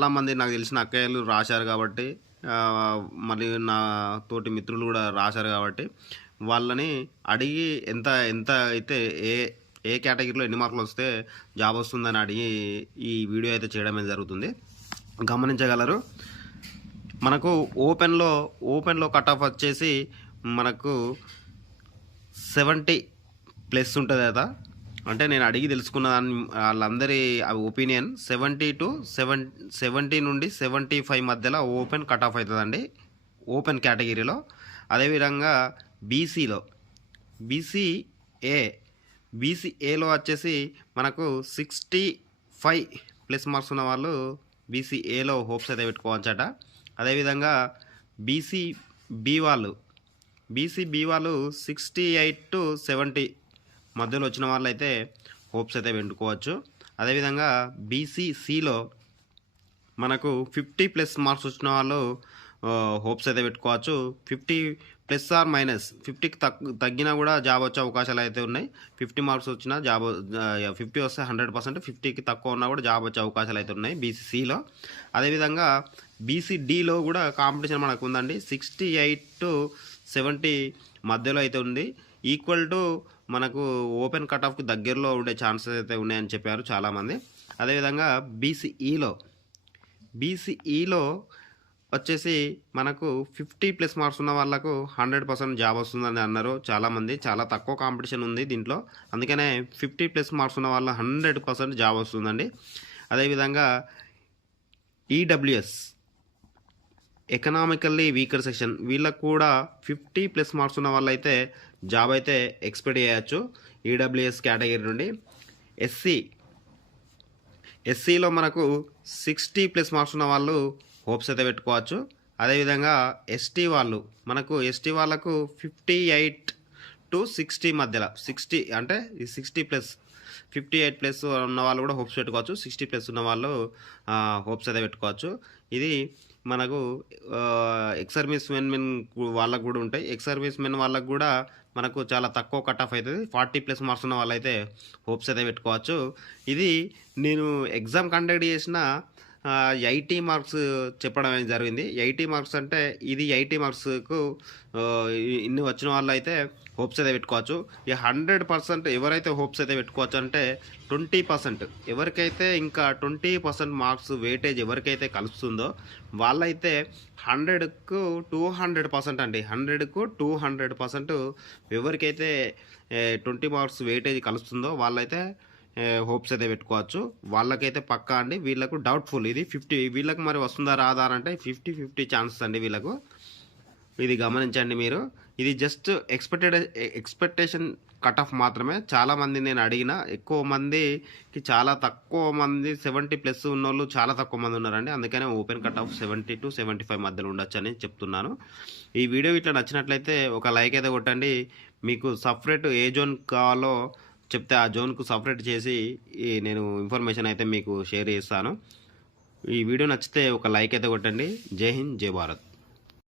చాలామంది నాకు తెలిసిన అక్కయ్యలు రాశారు కాబట్టి మళ్ళీ నా తోటి మిత్రులు కూడా రాశారు కాబట్టి వాళ్ళని అడిగి ఎంత ఎంత అయితే ఏ ఏ కేటగిరీలో ఎన్ని మార్కులు వస్తే జాబ్ వస్తుందని అడిగి ఈ వీడియో అయితే చేయడమే జరుగుతుంది. గమనించగలరు. మనకు ఓపెన్లో కట్ ఆఫ్ వచ్చేసి మనకు 70 ప్లస్ ఉంటుంది కదా. అంటే నేను అడిగి తెలుసుకున్న వాళ్ళందరి ఒపీనియన్ 70 నుండి 75 మధ్యలో ఓపెన్ కట్ ఆఫ్ అవుతుందండి ఓపెన్ కేటగిరీలో. అదేవిధంగా బీసీఏలో వచ్చేసి మనకు 65 ప్లస్ మార్క్స్ ఉన్న వాళ్ళు బీసీఏలో హోప్స్ అయితే పెట్టుకోవచ్చట. అదేవిధంగా బీసీబీ వాళ్ళు 68 to 70 మధ్యలో వచ్చిన వాళ్ళు అయితే హోప్స్ అయితే పెట్టుకోవచ్చు. అదేవిధంగా బీసీసీలో మనకు 50 ప్లస్ మార్క్స్ వచ్చిన వాళ్ళు హోప్స్ అయితే పెట్టుకోవచ్చు. 50 ప్లస్ ఆర్ మైనస్ 50కి తగ్గినా కూడా జాబ్ వచ్చే అవకాశాలు అయితే ఉన్నాయి. 50 మార్క్స్ వచ్చినా జాబ్ 50 వస్తే 100%, 50కి తక్కువ ఉన్నా కూడా జాబ్ వచ్చే అవకాశాలు అయితే ఉన్నాయి బీసీసీలో. అదేవిధంగా బీసీడీలో కూడా కాంపిటీషన్ మనకు ఉందండి. 68 to 70 మధ్యలో అయితే ఉంది. ఈక్వల్ టు మనకు ఓపెన్ కట్ ఆఫ్కి దగ్గరలో ఉండే ఛాన్సెస్ అయితే ఉన్నాయని చెప్పారు చాలామంది. అదేవిధంగా బీసీఈలో వచ్చేసి మనకు 50 ప్లస్ మార్క్స్ ఉన్న వాళ్ళకు 100% జాబ్ వస్తుందని అన్నారు చాలామంది. చాలా తక్కువ కాంపిటీషన్ ఉంది దీంట్లో, అందుకనే 50 ప్లస్ మార్క్స్ ఉన్న వాళ్ళ 100% జాబ్ వస్తుందండి. అదేవిధంగా ఈడబ్ల్యూఎస్ ఎకనామికల్లీ వీకర్ సెక్షన్ వీళ్ళకు కూడా 50 ప్లస్ మార్క్స్ ఉన్న వాళ్ళైతే జాబ్ అయితే ఎక్స్పెక్ట్ చేయొచ్చు ఈడబ్ల్యూఎస్ కేటగిరీ నుండి. ఎస్సీలో మనకు 60 ప్లస్ మార్క్స్ ఉన్న వాళ్ళు హోప్స్ అయితే పెట్టుకోవచ్చు. అదేవిధంగా ఎస్టీ వాళ్ళకు 58 to 60 మధ్యలో 60 అంటే 60 ప్లస్ 58 ప్లస్ ఉన్న వాళ్ళు కూడా హోప్స్ పెట్టుకోవచ్చు. 60 ప్లస్ ఉన్న వాళ్ళు హోప్స్ అయితే పెట్టుకోవచ్చు. ఇది మనకు ఎక్స్ సర్వీస్ మెన్ వాళ్ళకు కూడా ఉంటాయి. ఎక్స్ సర్వీస్ మెన్ వాళ్ళకు కూడా మనకు చాలా తక్కువ కట్ ఆఫ్ అవుతుంది. 40 ప్లస్ మార్క్స్ ఉన్న వాళ్ళైతే హోప్స్ అయితే పెట్టుకోవచ్చు. ఇది నేను ఎగ్జామ్ కండక్ట్ చేసిన 80 మార్క్స్ చెప్పడం అనేది జరిగింది. 80 మార్క్స్ అంటే ఇది 80 మార్క్స్కు ఇన్ని వచ్చిన వాళ్ళు అయితే హోప్స్ అయితే పెట్టుకోవచ్చు. ఈ 100% ఎవరైతే హోప్స్ అయితే పెట్టుకోవచ్చు అంటే 20% ఎవరికైతే ఇంకా 20% మార్క్స్ వెయిటేజ్ ఎవరికైతే కలుస్తుందో వాళ్ళైతే 100కు 200% అండి. 100కు 200% ఎవరికైతే 20 మార్క్స్ వెయిటేజ్ కలుస్తుందో వాళ్ళైతే హోప్స్ అయితే పెట్టుకోవచ్చు. వాళ్ళకైతే పక్కా అండి. వీళ్ళకు డౌట్ఫుల్. ఇది 50 వీళ్ళకి మరి వస్తుందా రాదా అంటే 50-50 ఛాన్సెస్ అండి వీళ్ళకు. ఇది గమనించండి మీరు. ఇది జస్ట్ ఎక్స్పెక్టేషన్ కట్ ఆఫ్ మాత్రమే. చాలామంది నేను అడిగిన ఎక్కువ మందికి చాలా తక్కువ మంది 70 ప్లస్ ఉన్నోళ్ళు చాలా తక్కువ మంది ఉన్నారండి. అందుకనే ఓపెన్ కట్ ఆఫ్ 70 to 75 మధ్యలో ఉండొచ్చు అని చెప్తున్నాను. ఈ వీడియో ఇట్లా నచ్చినట్లయితే ఒక లైక్ అయితే కొట్టండి. మీకు సపరేట్ ఏ జోన్ కావాలో చెప్తే ఆ జోన్కు సపరేట్ చేసి నేను ఇన్ఫర్మేషన్ అయితే మీకు షేర్ చేస్తాను. ఈ వీడియో నచ్చితే ఒక లైక్ అయితే కొట్టండి. జై హింద్, జై భారత్.